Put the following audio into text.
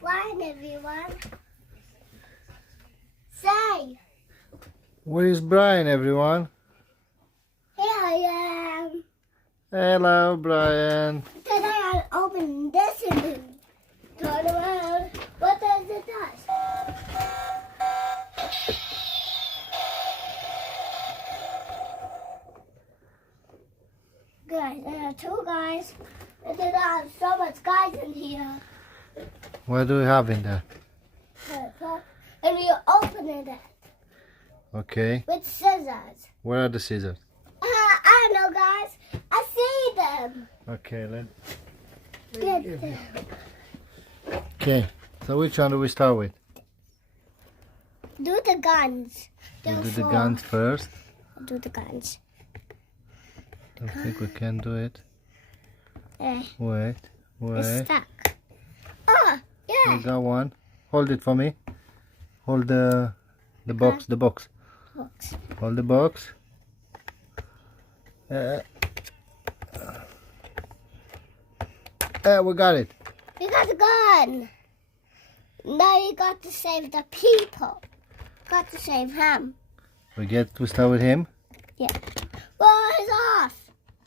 Brian, everyone. Say. Where is Brian, everyone? Here I am. Hello, Brian. Today I'll open this and turn around. What does it do? Guys, there are two guys. And there are so much guys in here. What do we have in there? And we open it Okay. with scissors. Where are the scissors? I don't know, guys. I see them. Okay, Get them. Okay. So which one do we start with? Do the guns. We'll do the guns first. Do the guns. I think we can do it. Wait. It's stuck. Oh, yeah. We got one. Hold it for me. Hold the box. The box. Books. Hold the box. We got it. We got the gun. Now you got to save the people. Got to save him. We start with him. Yeah. Well, he's off.